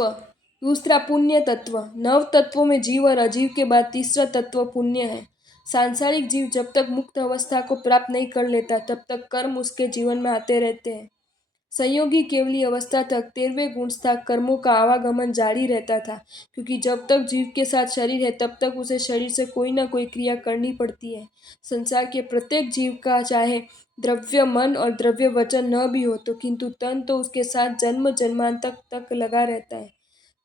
तत्व। दूसरा पुण्य तत्व। नव तत्वों में जीव और अजीव के बाद तीसरा तत्व पुण्य है। सांसारिक जीव जब तक मुक्त अवस्था को प्राप्त नहीं कर लेता तब तक कर्म उसके जीवन में आते रहते हैं। संयोगी केवली अवस्था तक 13वें गुणस्था कर्मों का आवागमन जारी रहता था, क्योंकि जब तक जीव के साथ शरीर है तब तक उसे शरीर से कोई ना कोई क्रिया करनी पड़ती है। संसार के प्रत्येक जीव का चाहे द्रव्य मन और द्रव्य वचन न भी हो तो किंतु तन तो उसके साथ जन्म जन्मांतर तक लगा रहता है।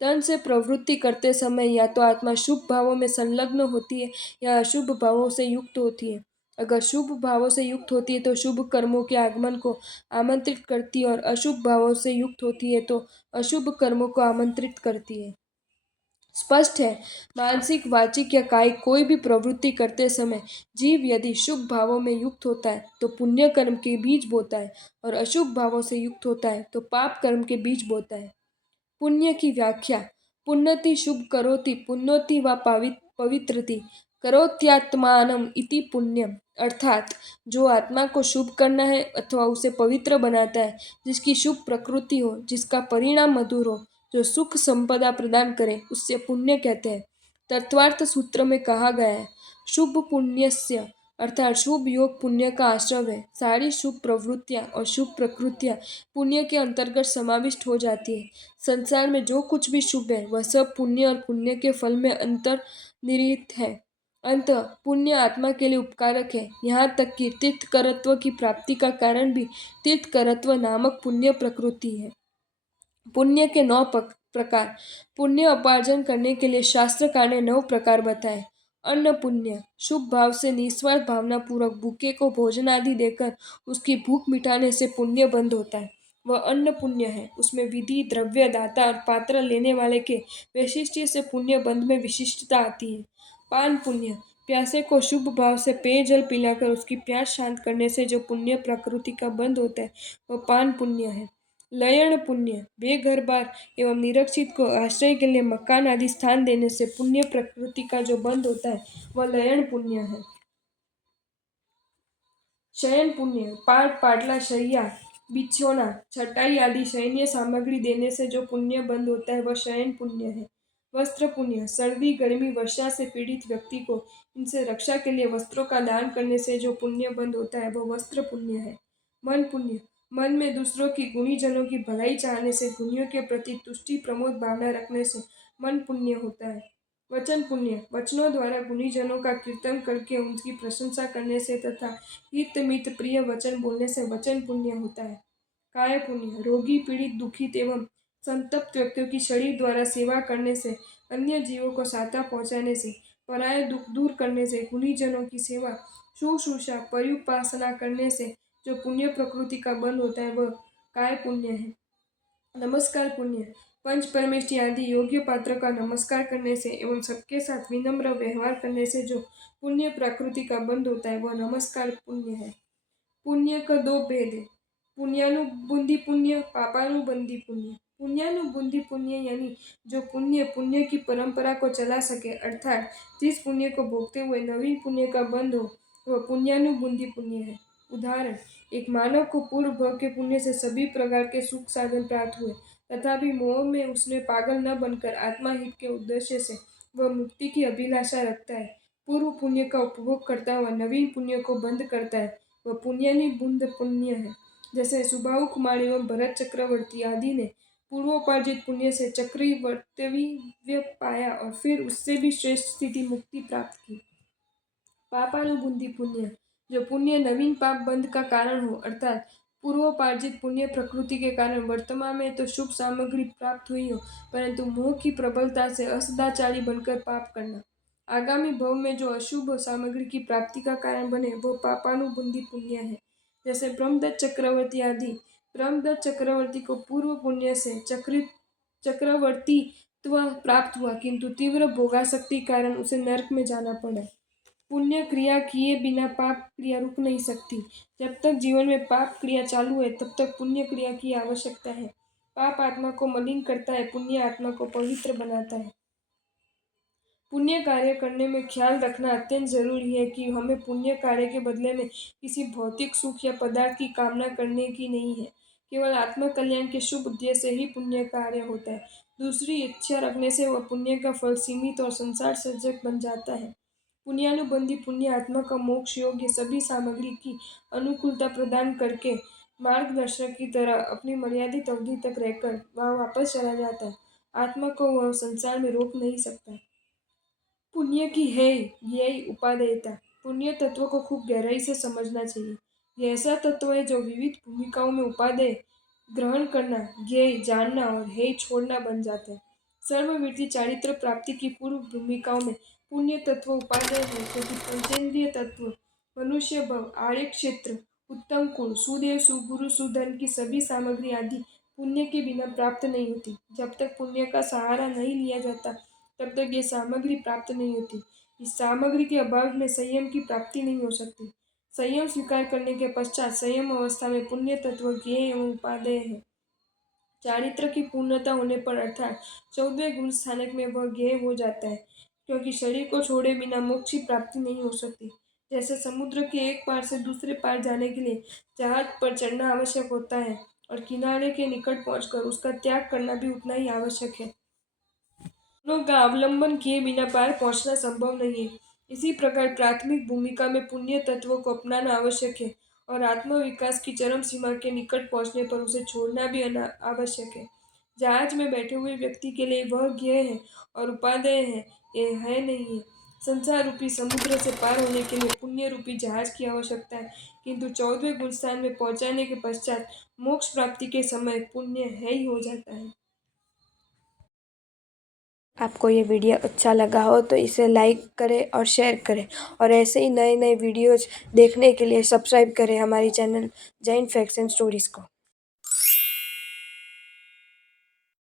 तन से प्रवृत्ति करते समय या तो आत्मा शुभ भावों में संलग्न होती है या अशुभ भावों से युक्त होती है। अगर शुभ भावों से युक्त होती है तो शुभ कर्मों के आगमन को आमंत्रित करती है और अशुभ भावों से युक्त होती है तो अशुभ कर्मों को आमंत्रित करती है। स्पष्ट है, मानसिक वाचिक या कायिक कोई भी प्रवृत्ति करते समय जीव यदि शुभ भावों में युक्त होता है तो पुण्य कर्म के बीज बोता है और अशुभ भावों से युक्त होता है तो पाप कर्म के बीज बोता है। पुण्य की व्याख्या। पुण्यति शुभ करोति पुण्योति व पवित्रति करोत्यात्मानम इति पुण्यम। अर्थात जो आत्मा को शुभ करना है अथवा उसे पवित्र बनाता है, जिसकी शुभ प्रकृति हो, जिसका परिणाम मधुर हो, जो सुख संपदा प्रदान करे, उससे पुण्य कहते हैं। तत्वार्थ सूत्र में कहा गया है, शुभ पुण्यस्य अर्थात शुभ योग पुण्य का आश्रय है। सारी शुभ प्रवृत्तियां और शुभ प्रकृतियां पुण्य के अंतर्गत समाविष्ट हो जाती है। संसार में जो कुछ भी शुभ है वह सब पुण्य और पुण्य के फल में अंतर्निहित है। अंततः पुण्य आत्मा के लिए उपकारक है, यहाँ तक कि तीर्थकरत्व की प्राप्ति का कारण भी तीर्थकरत्व नामक पुण्य प्रकृति है। पुण्य के 9 प्रकार। पुण्य उपार्जन करने के लिए शास्त्रकार ने 9 प्रकार बताए। अन्न पुण्य। शुभ भाव से निस्वार्थ भावना पूर्वक भूखे को भोजन आदि देकर उसकी भूख मिटाने से पुण्य बंद होता है, वह अन्न पुण्य है। उसमें विधि, द्रव्य, दाता और पात्र लेने वाले के वैशिष्ट्य से पुण्य बंध में विशिष्टता आती है। पान पुण्य। प्यासे को शुभ भाव से पेयजल पिलाकर उसकी प्यास शांत करने से जो पुण्य प्रकृति का बंध होता है वह पान पुण्य है। लयन पुण्य। बेघर बार एवं निरक्षित को आश्रय के लिए मकान आदि स्थान देने से पुण्य प्रकृति का जो बंध होता है वह लयन पुण्य है। शयन पुण्य। पाट, पाटला, शैया, बिछौना, चटाई आदि शयनीय सामग्री देने से जो पुण्य बंध होता है वह शयन पुण्य है। वस्त्र पुण्य। सर्दी, गर्मी, वर्षा से पीड़ित व्यक्ति को इनसे रक्षा के लिए वस्त्रों का दान करने से जो पुण्य बंध होता है वह वस्त्र पुण्य है। मन पुण्य। मन में दूसरों की गुणीजनों की भलाई चाहने से, गुणियों के प्रति तुष्टि प्रमोद भावना रखने से मन पुण्य होता है। वचन पुण्य। वचनों द्वारा गुणीजनों का कीर्तन करके उनकी प्रशंसा करने से तथा हित मित प्रिय वचन बोलने से वचन पुण्य होता है। काय पुण्य। रोगी, पीड़ित, दुखित एवं संतप्त व्यक्तियों की शरीर द्वारा सेवा करने से, अन्य जीवों को सहायता पहुँचाने से, पराये दुख दूर करने से, गुणीजनों की सेवा, शुश्रूषा, पर्युपासना करने से जो पुण्य प्रकृति का बंध होता है वह काय पुण्य है। नमस्कार पुण्य। पंच परमेष्टि आदि योग्य पात्र का नमस्कार करने से एवं सबके साथ विनम्र व्यवहार करने से जो पुण्य प्रकृति का बंध होता है वह नमस्कार पुण्य है। पुण्य का 2 भेद है, पुण्यानुबंधी पुण्य, पापानुबंधी पुण्य। पुण्यानुबंधी पुण्य यानी जो पुण्य पुण्य की परंपरा को चला सके, अर्थात जिस पुण्य को भोगते हुए नवीन पुण्य का बंध हो वह पुण्यानुबंधी पुण्य है। उदाहरण, एक मानव को पूर्व भोग के पुण्य से सभी प्रकार के सुख साधन प्राप्त हुए, तथापि मोह में उसने पागल न बनकर आत्माहित के उद्देश्य से वह मुक्ति की अभिलाषा रखता है, पूर्व पुण्य का उपभोग करता हुआ नवीन पुण्य को बंद करता है, वह पुण्यानुबंध पुण्य है। जैसे सुबाहु कुमार एवं भरत चक्रवर्ती आदि ने पूर्वोपार्जित पुण्य से चक्रवर्तित्व पाया और फिर उससे भी श्रेष्ठ स्थिति मुक्ति प्राप्त की। पापानुबंधी पुण्य। जो पुण्य नवीन पाप बंध का कारण हो, अर्थात पूर्वोपार्जित पुण्य प्रकृति के कारण वर्तमान में तो शुभ सामग्री प्राप्त हुई हो, परंतु मोह की प्रबलता से असदाचारी बनकर पाप करना। आगामी भव में जो अशुभ सामग्री की प्राप्ति का कारण बने वो पापानुबंधी पुण्य है। जैसे ब्रह्मदत्त चक्रवर्ती आदि। ब्रह्मदत्त चक्रवर्ती को पूर्व पुण्य से चक्रवर्तीत्व प्राप्त हुआ, किंतु तीव्र भोगासक्ति कारण उसे नरक में जाना पड़ा। पुण्य क्रिया किए बिना पाप क्रिया रुक नहीं सकती। जब तक जीवन में पाप क्रिया चालू है तब तक पुण्य क्रिया की आवश्यकता है। पाप आत्मा को मलिन करता है, पुण्य आत्मा को पवित्र बनाता है। पुण्य कार्य करने में ख्याल रखना अत्यंत जरूरी है कि हमें पुण्य कार्य के बदले में किसी भौतिक सुख या पदार्थ की कामना करने की नहीं है। केवल आत्म कल्याण के शुभ उद्देश्य से ही पुण्य कार्य होता है। दूसरी इच्छा रखने से वह पुण्य का फल सीमित और संसार सजग बन जाता है। पुण्यानुबंधी पुण्य आत्मा का मोक्ष योग्य सभी सामग्री की अनुकूलता प्रदान करके मार्गदर्शक की तरह अपनी मर्यादित अवधि तक रहकर वह वापस चला जाता है। आत्मा को वह संसार में रोक नहीं सकता। पुण्य की है यही उपादेयता। पुण्य तत्व को खूब गहराई से समझना चाहिए। यह ऐसा तत्व है जो विविध भूमिकाओं में उपादेय ग्रहण करना, ज्ञेय जानना और हेय छोड़ना बन जाते हैं। सर्वविधि चारित्र प्राप्ति की पूर्व भूमिकाओं में पुण्य तत्व उपादेय है, क्योंकि पंचेंद्रिय तत्व, मनुष्य भव, आर्य क्षेत्र, उत्तम कुल, सुदेव, सुगुरु, सुधर्म की सभी सामग्री आदि पुण्य के बिना प्राप्त नहीं होती। जब तक पुण्य का सहारा नहीं लिया जाता, तब तक ये सामग्री प्राप्त नहीं होती। इस सामग्री के अभाव में संयम की प्राप्ति नहीं हो सकती। संयम स्वीकार करने के पश्चात संयम अवस्था में पुण्य तत्व ज्ञेय एवं उपादेय है। चारित्र की पूर्णता होने पर अर्थात 14वें गुण स्थानक में वह ज्ञेय हो जाता है, क्योंकि शरीर को छोड़े बिना मोक्ष की प्राप्ति नहीं हो सकती। जैसे समुद्र के एक पार से दूसरे पार जाने के लिए जहाज पर चढ़ना आवश्यक होता है और किनारे के निकट पहुंचकर उसका त्याग करना भी उतना ही आवश्यक है। दोनों का अवलंबन किए बिना पार पहुंचना संभव नहीं है। इसी प्रकार प्राथमिक भूमिका में पुण्य तत्व को अपनाना आवश्यक है और आत्म विकास की चरम सीमा के निकट पहुंचने पर उसे छोड़ना भी आवश्यक है। जहाज में बैठे हुए व्यक्ति के लिए वह ज्ञेय है और उपादेय है, ये है नहीं है। संसार रूपी समुद्र से पार होने के लिए पुण्य रूपी जहाज की आवश्यकता है, किंतु 14वें गुण स्थान में पहुंचाने के पश्चात मोक्ष प्राप्ति के समय पुण्य है ही हो जाता है। आपको ये वीडियो अच्छा लगा हो तो इसे लाइक करें और शेयर करें, और ऐसे ही नए नए वीडियोज़ देखने के लिए सब्सक्राइब करें हमारी channel Jain facts and stories को।